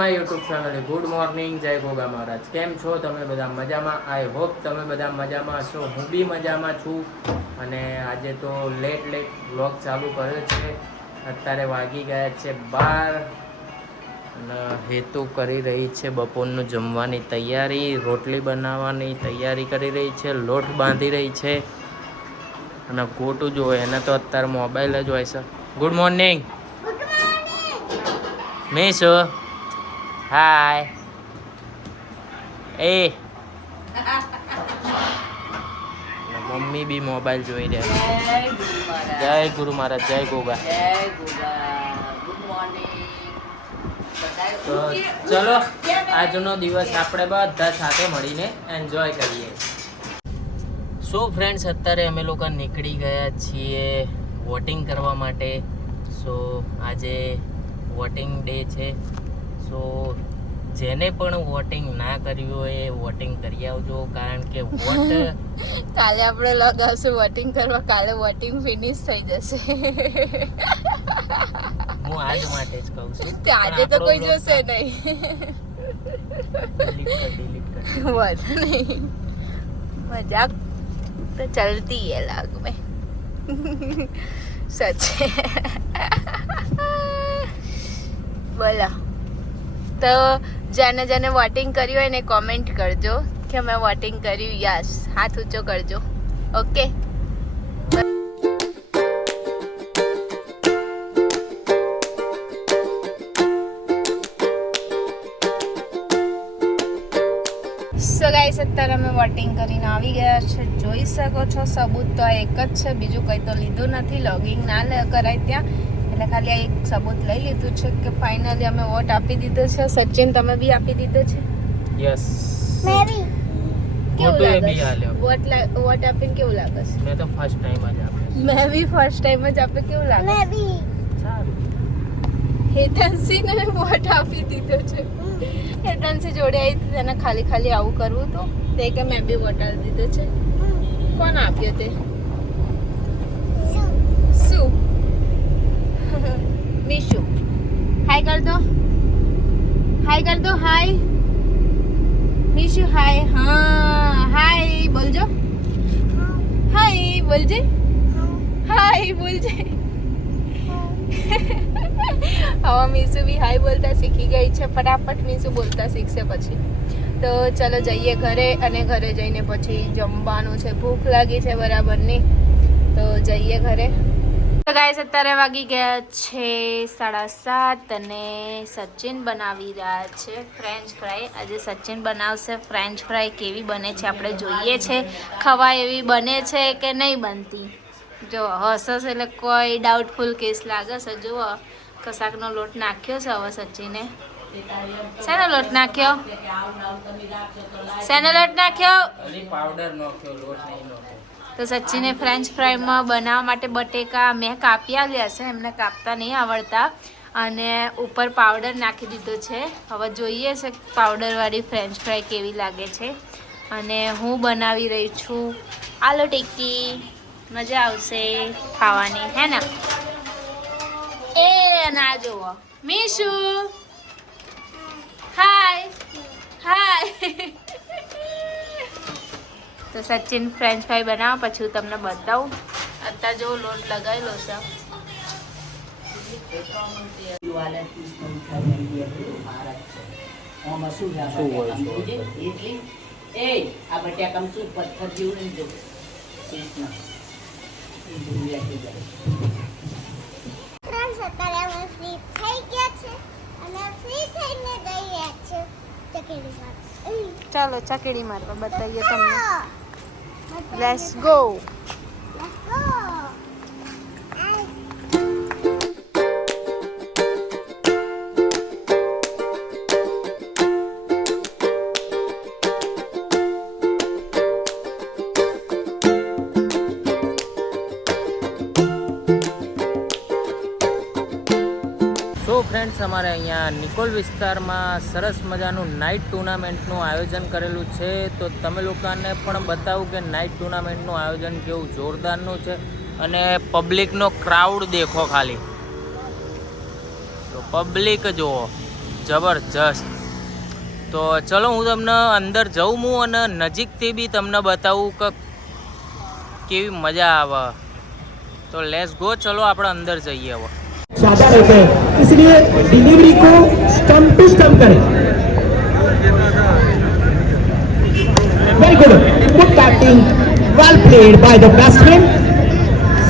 My YouTube family, good morning, જય ગોગા મહારાજ. કેમ છો તમે બધા? મજામાં? આઈ હોપ તમે બધા મજામાં છો. હું બી મજામાં છું. અને આજે તો લેટ વ્લોગ ચાલુ કર્યો છે. અત્યારે વાગી ગયા છે 12 અને હેતુ કરી રહી છે બપોરનું જમવાની તૈયારી, રોટલી બનાવવાની તૈયારી કરી રહી છે, લોટ બાંધી રહી છે. અને ગોટું જો એને તો અત્યારે મોબાઈલ જ હોય છે. ગુડ મોર્નિંગ મીશુ, હાય. એ મમ્મી બી મોબાઈલ જોઈ રહ્યા. જય ગુરુ મહારાજ, જય ગોગા. Good morning. તો ચલો આજનો દિવસ આપણે બધા સાથે મળીને એન્જોય કરીએ. સો ફ્રેન્ડ્સ, અત્યારે અમે લોકો નીકળી ગયા છીએ વોટિંગ કરવા માટે. સો આજે વોટિંગ ડે છે. સો જેને પણ વોટિંગ ના કર્યું હોય એ વોટિંગ કરી આવજો, કારણ કે વોટ કાલે આપણે લગાવશું વોટિંગ કરવા. કાલે વોટિંગ ફિનિશ થઈ જશે. હું આજ માટે જ કહું છું. આજે તો કોઈ જોશે નહીં. ડિલીટ કર. વાંધો નહીં, મજાક તો ચલતી है लाग में. सच बोला तो જેને જેને વોટિંગ કર્યું હોય ને કોમેન્ટ કરજો કે મેં વોટિંગ કર્યું. યસ, હાથ ઊંચો કરજો. ઓકે. સો ગાઈસ, અત્યારે અમે વોટિંગ કરીને આવી ગયા છે. જોઈ શકો છો, સબૂત તો આ એક જ છે, બીજું કંઈ તો લીધું નથી. લોગિંગ ના કરાય ત્યાં, એટલે ખાલી આ એક સબૂત લઈ લીધું છે કે ફાઇનલી અમે વોટ આપી દીધો છે. સચિન, તમે બી આપી દીધો છે? યસ, મેં બી. કેવું લાગે? વોટ આપીને કેવું લાગે છે? મેં તો ફર્સ્ટ ટાઈમ જ આપ્યો. મેં બી ફર્સ્ટ ટાઈમ જ આપે. કેવું લાગે? મેં બી. સારું. હેતનસિંહને વોટ આપી દીધો છે. હેતનસિંહ જોડે આવી હતી, તેને ખાલી ખાલી આવું કરવું હતું તે કે મેં બી વોટ આપી દીધો છે. કોણ આપ્યો તે? શું? મીશુ. હાય કર દો, હાય કર દો. હાય મીશુ, હાય. હા, હાય બોલજો. હાય બોલજે. હાય બોલજે. હવે મીશુ બી હાય બોલતા શીખી ગઈ છે. ફટાફટ મીશુ બોલતા શીખશે પછી. તો ચલો જઈએ ઘરે, અને ઘરે જઈને પછી જમવાનું છે. ભૂખ લાગી છે બરાબરની, તો જઈએ ઘરે. તો ગાઈસ, અત્યારે વાગી ગયા છે 7:30 અને સચિન બનાવી રહ્યા છે ફ્રેન્ચ ફ્રાય. આજે સચિન બનાવશે ફ્રેન્ચ ફ્રાય. કેવી બને છે આપણે જોઈએ છે. ખવાય એવી બને છે કે નહીં બનતી? જો હસસ એટલે કોઈ ડાઉટફુલ કેસ લાગે છે. જુઓ, કશાકનો લોટ નાખ્યો છે હવે સચિને. શેનો લોટ નાખ્યો? શેનો લોટ નાખ્યો? પાવડર નાખ્યો, લોટ નહીં નાખ્યો. તો સચિને ફ્રેન્ચ ફ્રાઈમાં બનાવવા માટે બટેકા મેં કાપી આવ્યા છે, એમને કાપતા નહીં આવડતા, અને ઉપર પાવડર નાખી દીધો છે. હવે જોઈએ છે પાવડરવાળી ફ્રેન્ચ ફ્રાઈ કેવી લાગે છે. અને હું બનાવી રહી છું આલુ ટિક્કી. મજા આવશે ખાવાની, હે ને? એ ના જુઓ મીશુ. હાય હાય. તો સચિન ફ્રેન્ચ ફ્રાઈ બનાવો, પછી હું તમને બતાવું. અત્યારે જો લોટ લગાવેલો છે. ચાલો ચકેડી મારવા બતાવીએ તમને. Let's go. સો ફ્રેન્ડ્સ, અમારે અહીંયા નિકોલ વિસ્તારમાં સરસ મજાનું નાઇટ ટુર્નામેન્ટનું આયોજન કરેલું છે. તો તમે લોકોને પણ બતાવું કે નાઇટ ટુર્નામેન્ટનું આયોજન કેવું જોરદારનું છે. અને પબ્લિકનો ક્રાઉડ દેખો ખાલી. તો પબ્લિક જુઓ, જબરજસ્ત. તો ચલો હું તમને અંદર જઉં હું અને નજીકથી બી તમને બતાવું કે કેવી મજા આવે. તો લેટ્સ ગો, ચલો આપણે અંદર જઈએ હવે. ज्यादा रहते हैं, इसलिए डिलीवरी को स्टम्प टू स्टम्प करें. Very good, good batting, well played by the batsman.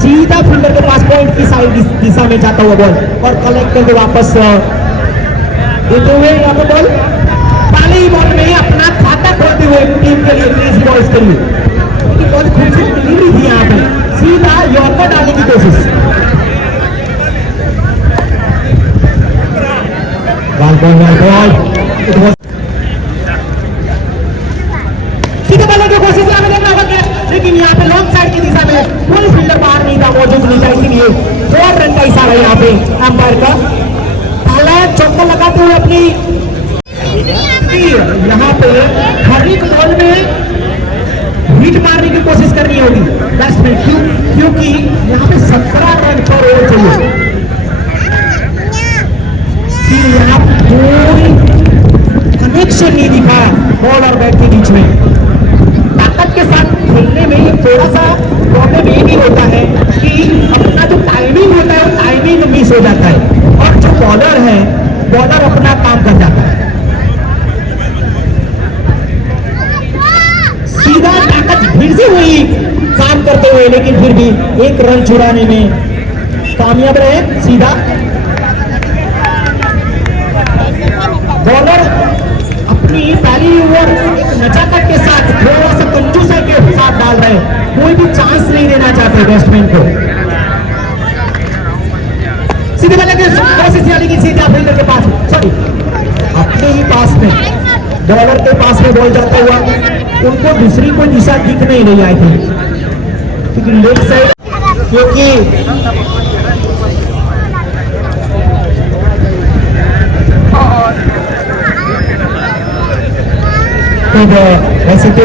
सीधा फील्डर के पास पॉइंट की साइड दिशा में जाता हुआ बॉल और कलेक्ट करके वापस देते हुए यहाँ पे बॉल पहले ही बॉल में अपना खाता खोलते हुए टीम के लिए क्रेजी बॉल्स के लिए बहुत खूबसूरत डिलीवरी थी यहाँ पे. सीधा यॉर्कर डालने की कोशिश. सीधे बल्ले की कोशिश यहाँ पे देखना होगा क्या, लेकिन यहाँ पे लॉन्ग साइड की दिशा में कोई फील्डर बाहर नहीं था, मौजूद नहीं था, इसीलिए 4 रन का इशारा यहाँ पे अंपायर का. पहला चौका लगाते हुए अपनी यहाँ पे हर एक बॉल में हिट मारने की कोशिश करनी होगी बैट्समैन, क्योंकि यहाँ पे 17 रन पर ओवर चाहिए. यहाँ कोई कनेक्शन नहीं दिखा बॉल और बैट के बीच में. ताकत के साथ खेलने में थोड़ा सा प्रॉब्लम ये भी होता है कि अपना जो टाइमिंग होता है वो टाइमिंग मिस हो जाता है और जो बॉलर है बॉलर अपना काम कर जाता है. सीधा ताकत फिर से वही काम करते हुए, लेकिन फिर भी 1 रन चुराने में कामयाब रहे. सीधा बॉलर अपनी पहली ओवर नजाकत के साथ थोड़ा सा कंजूसाई के साथ डाल रहे हैं, कोई भी चांस नहीं देना चाहते बैट्समैन को. सीधे बल्ले के कोशिश यानी कि सीधा फील्डर के पास, सॉरी अपने ही पास में बॉलर के पास में बॉल जाता हुआ उनको दूसरी कोई दिशा दिख नहीं रही आई थी, क्योंकि लेफ्ट साइड, क्योंकि वैसे तो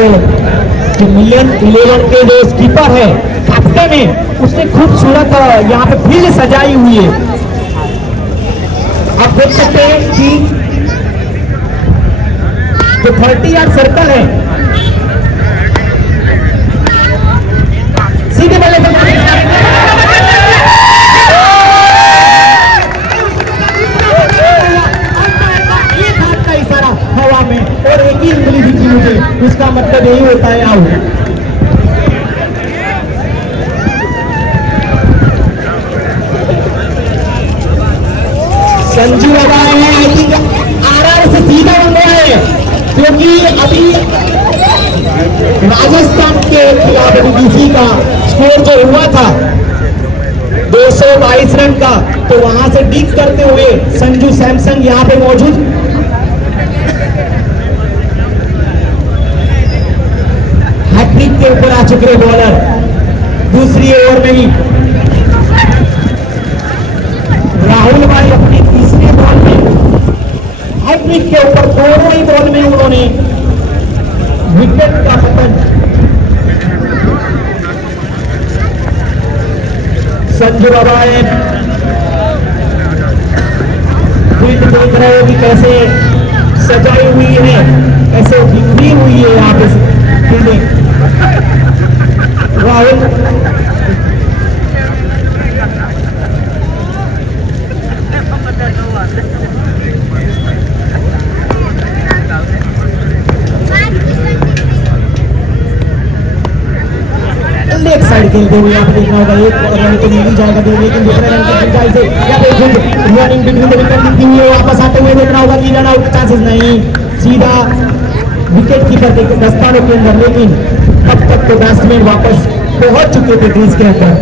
मिलियन 11 के जो स्कीपर है कैप्टन है उसने खूबसूरत यहाँ पे फील्ड सजाई हुई है. आप देख सकते हैं कि जो 30 यार्ड सर्कल है सीधे बल्ले से हवा में और एक ही उंगली दिखी मुझे, उसका मतलब यही होता है आउट. संजू बाबा है, आई थिंक आरआर से सीधा बन रहा है, क्योंकि अभी राजस्थान के खिलाफ बीसी का स्कोर जो हुआ था 222 रन का, तो वहां से डीक करते हुए संजू सैमसंग यहाँ पे मौजूद. हैट्रिक के ऊपर आ चुके बॉलर दूसरी ओवर में ही. राहुल भाई अपनी तीसरे बॉल में हैट्रिक के ऊपर दोनों ही बॉल में उन्होंने विकेट का पतन. संजू बाबा फील्ड देख रहे हो कि कैसे सजाई हुई है, कैसे बिखरी हुई है यहाँ पे फील्डिंग. राहुल लेग साइड खेलते हुए यहाँ पे देखना होगा, एक रन तो मिल जाएगा लेकिन दूसरे रन की सिंचाई से यहाँ पे खुद रनिंग बिटवीन द विकेट दिखती हुई है, वापस आते हुए देखना होगा कि रन आउट के चांसेस नहीं. सीधा विकेट कीपर के दस्तानों के अंदर, लेकिन अब तक तो बैट्समैन वापस पहुंच चुके थे क्रीज के अंदर.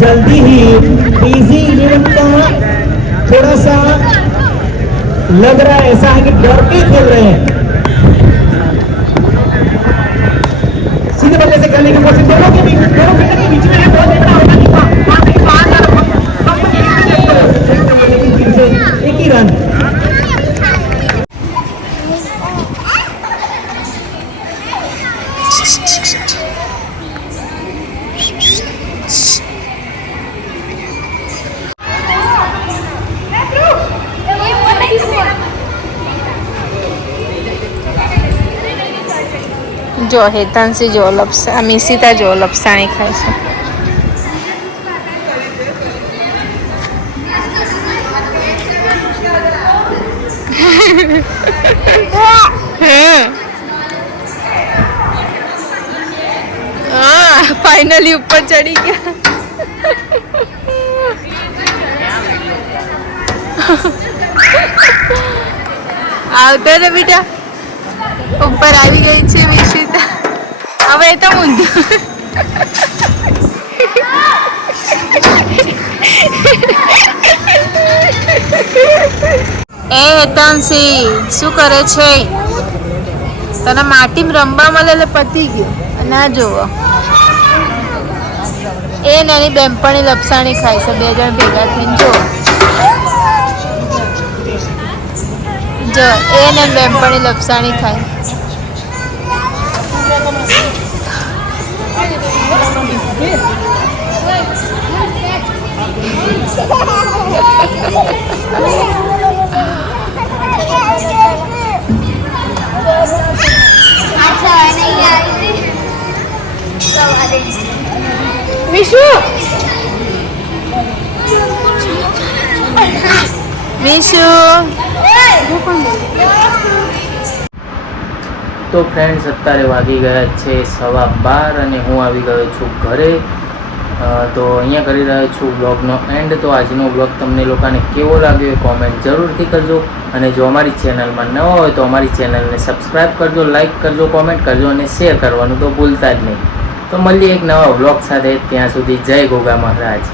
जल्दी ही इजी 11 का थोड़ा सा लग रहा है, ऐसा है कि डर के खेल रहे हैं. सीधे बल्ले से खेलने की कोशिश दोनों के बीच, दोनों विकेट के बीच में है, बहुत देखना होगा कि एक ही रन. જો હેતાંશી જો લપસા મિસિતા જો લપસાણી ખાય છે. ફાઇનલી ઉપર ચડી ગયા. આવતો ને બેટા ઉપર આવી ગઈ છે મિશ્રિતા. હવે તો ઊંધું એ હેતાંશી શું કરે છે? તને માટીમાં રમવા મળે એટલે પતી ગયું. ના જોવો એ નાની બેનપણી લપસાણી ખાય છે. 2 જણ ભેગા થઈને જો એ ને બેનપણી લપસાણી ખાય. વિશુ વિશુ તો ફ્રેન્ડ્સ અત્યારે વાગી ગયા છે 12:15 અને હું આવી ગયો છું ઘરે. તો અહીંયા કરી રહ્યો છું બ્લોગનો એન્ડ. તો આજનો બ્લોગ તમને લોકોને કેવો લાગ્યો એ કોમેન્ટ જરૂરથી કરજો. અને જો અમારી ચેનલમાં ન હોય તો અમારી ચેનલને સબસ્ક્રાઈબ કરજો, લાઈક કરજો, કોમેન્ટ કરજો અને શેર કરવાનું તો ભૂલતા જ નહીં. તો મળીએ એક નવા બ્લોગ સાથે. ત્યાં સુધી જય ગોગા મહારાજ.